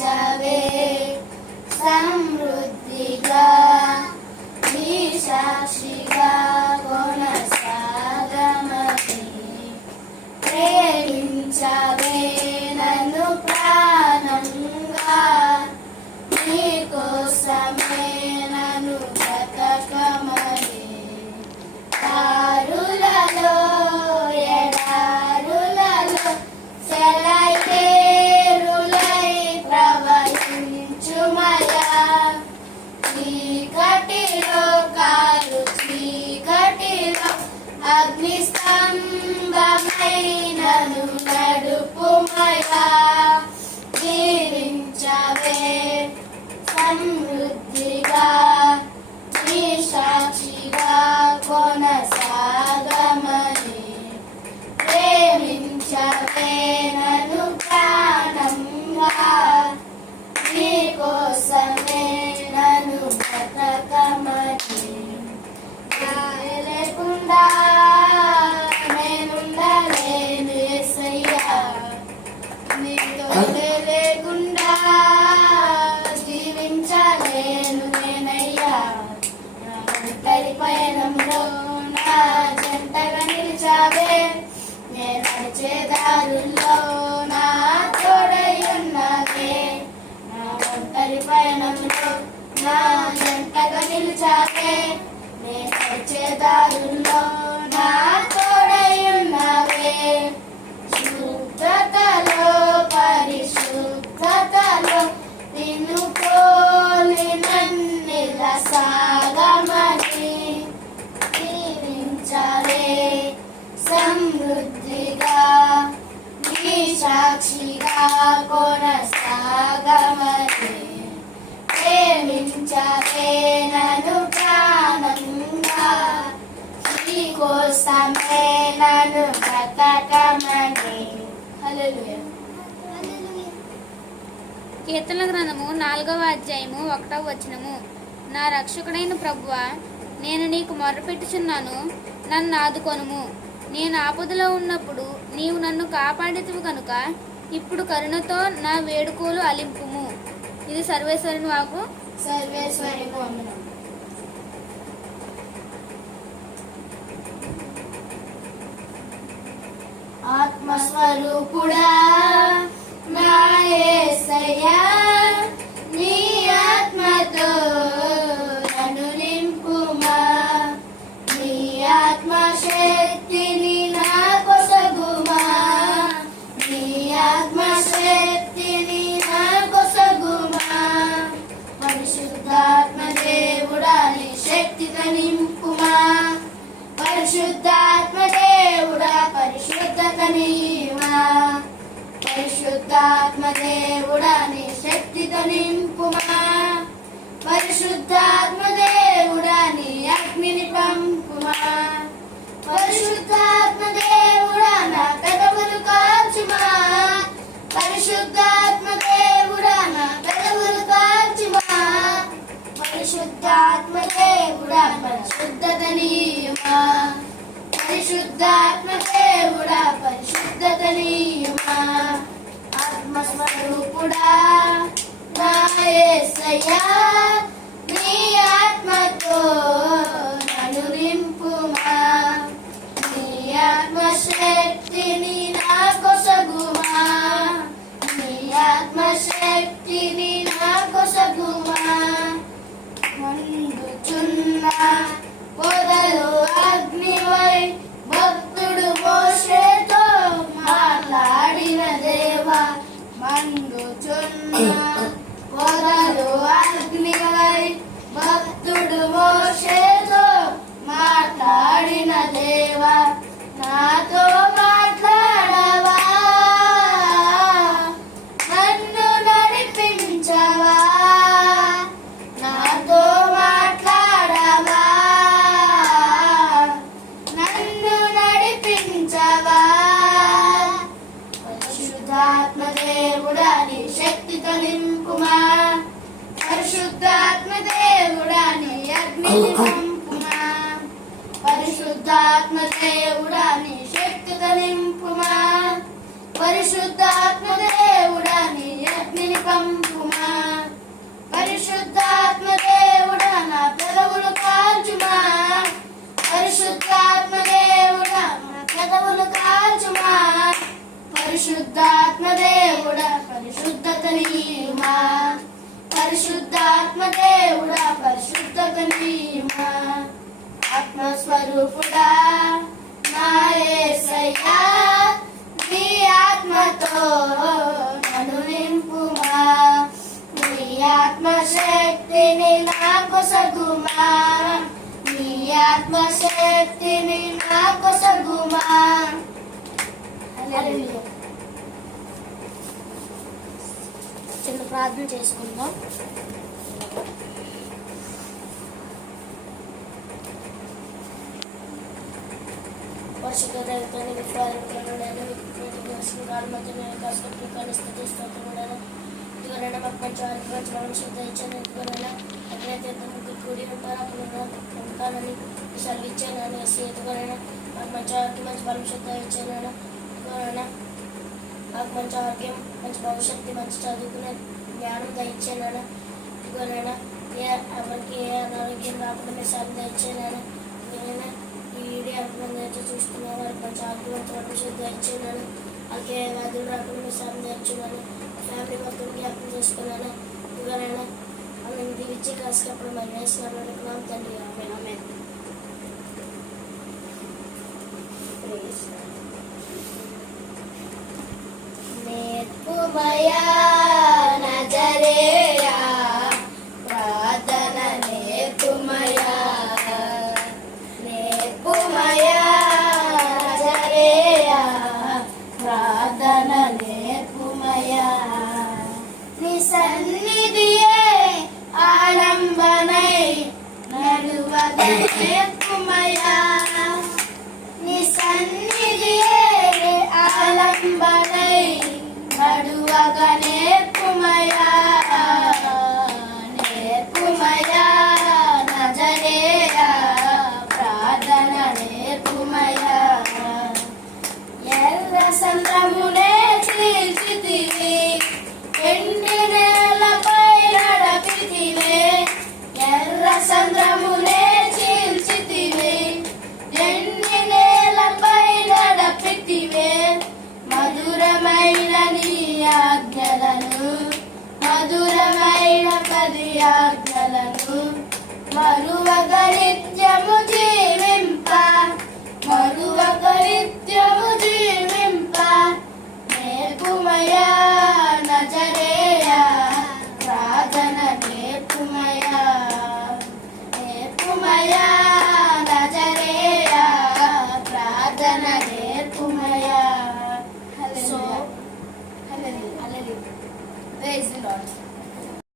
దీవించవే సమృద్ధిగా నీ సాక్షిగా కొనసాగమని ప్రేమించవే నన్ను ప్రాణంగా నీ కోసమే నన్ను బ్రతకమని దారులలో ఎడారులలో సెలయేరులై ప్రవహించుమయా చీకటిలో కాలు చీకటిలో అగ్నిస్తంభమైనను నడుపుమయా జీవించవే సమృద్ధిగా నీ సాక్షిగా కొనసాగమని ప్రేమించవే నన్ను ప్రాణంగా నీ కోసమే నన్ను బ్రతకమని లేకుండా నేనుండలేను యేసయ్యా నీతో లేకుండా జీవించలేను నేనయ్యా నా ఒంటరి పయనంలో నా జంటగా నిలిచావే నేను నడిచే దారుల్లో నా తోడై ఉన్నవే నా ఒంటరి పయనంలో నా జంటగా నిలిచావే నేను నడిచే దారుల్లో నా తోడై ఉన్నవే శుద్ధతలో పరిశుద్ధతలో నిన్ను పోలి నన్నిల సాగమని జీవించవే సమృద్ధిగా నీ సాక్షిగా కొనసాగమని ప్రేమించవే నన్ను ప్రాణంగా నీ కోసమే నన్ను బ్రతకమని. హల్లెలూయా. కీర్తనల గ్రంథము 4వ అధ్యాయము 1వ వచనము. నా రక్షకుడైన ప్రభువా, నేను నీకు మొర్రపెట్టుచున్నాను, నన్ను ఆదుకొనుము. నేను ఆపదలో ఉన్నప్పుడు నీవు నన్ను కాపాడితివి కనుక ఇప్పుడు కరుణతో నా వేడుకోలు అలింపుము. ఇది సర్వేశ్వరుని వాకు. సర్వేశ్వరి వందనం. ఆత్మస్వరూపుడా నా యేసయ్యా, నీ ఆత్మతో నన్ను నింపుమా. నీ ఆత్మశక్తిని నా కొసగుమా. నీ ఆత్మశక్తిని నా కొసగుమా. పరిశుద్ధాత్మ దేవుడా నీ శక్తితో నింపుమా. పరిశుద్ధాత్మ దేవుడా పరిశుద్ధత నీవా. పరిశుద్ధాత్మ దేవుడా నీ శక్తితో నింపుమా. పరిశుద్ధాత్మ దేవుడా నీ అగ్నిని పంపుమా. పరిశుద్ధాత్మ దేవుడా నా పెదవులు కాల్చుమా. పరిశుద్ధాత్మ దేవుడా నా పెదవులు కాల్చుమా. పరిశుద్ధాత్మ దేవుడా పరిశుద్ధత నీవా. పరిశుద్ధాత్మ దేవుడా పరిశుద్ధత నీవా. ఆత్మస్వరూపుడా నా యేసయ్యా, నీ ఆత్మతో నన్ను నింపుమా. నీ ఆత్మశక్తిని నా కొసగుమా. నీ ఆత్మశక్తిని నా కొసగుమా. మండుచున్న పొదలు అగ్నివై భక్తుడు మోషేతో మాట్లాడిన దేవా. మండుచున్న పొదలు అగ్నివై భక్తుడు మోషేతో మాట్లాడిన దేవా. నాతో మాట్లాడవా, నన్ను నడిపించవా. నాతో మాట్లాడవా, నన్ను నడిపించవా. పరిశుద్ధాత్మ దేవుడా నీ శక్తితో నింపుమా. పరిశుద్ధాత్మ దేవుడా నీ అగ్నిని పంపుమా. పరిశుద్ధాత్మ దేవుడా కొసగుమా నీ ఆత్మశక్తిని నా కొసగుమా. హల్లెలూయా. చిన్న ప్రార్థన చేసుకుందాం. వర్షకరతని విఫారకరణ విక్రమస్కార మధ్యన కాస్కప్పు కనిస్తతి స్తోత్రములను ఇవరణ మక్కచారి వచనం శుద్ధ ఇచ్చన ఇవరణ అగ్రతే తమకు కూడి ఉంటారు ఉంటారని సల్లిచ్చానని సేతువరణ మక్కచారికి మంచి బలం శుద్ధ ఇచ్చానని ఇవరణ నాకు మంచి ఆరోగ్యం మంచి భవిష్యత్తు మంచి చదువుకునే జ్ఞానం దయచేనని ఇవరణ ఎవరికి ఏ అనారోగ్యం రాకుండా మీరు సాయం దయచేనని ఇవరణ ఈ వీడియో ఎంతమంది చూస్తున్న వారికి మంచి ఆరోగ్యవంతులకు శుద్ధ ఇచ్చానని అలాగే వ్యాధులు రాకుండా మీరు సాయం దయచేనని ఫ్యామిలీ మొత్తం జ్ఞాపకం చేసుకున్నాను ఇవరైనా మనం దీవించి కాసుకప్పుడు మనం వేసినాం తండ్రి. ఆమేన్ ఆమేన్. నేర్పుమయా నజరేయా ప్రార్థన నేర్పుమయా నేర్పుమయా నజరేయా ప్రార్థన నేర్పుమయా. నీ సన్నిధియే ఆలంబనై నడువగ నేర్పుమయా నీ సన్నిధియే ఆలంబనై నడువగ నేర్పుమయా నేర్పుమయా నజరేయా ప్రార్థన నేర్పుమయా. ఎర్ర సంద్రమునే చీల్చితివి ఎండి నేలపై నడపితివే ఎర్ర సంద్రమునే చీల్చితివి ఎండి నేలపై నడపితివే మధురమైన నీ ఆజ్ఞలను మధురమైన పది ఆజ్ఞలను మరువగ నిత్యము జీవింప మరువగ నిత్యము జీవింప నేర్పుమయా నజరేయా ప్రార్థన నేర్పుమయా నేర్పుమయా నజరేయా ప్రార్థన నేర్పుమయా. So hallelujah. Praise the lord.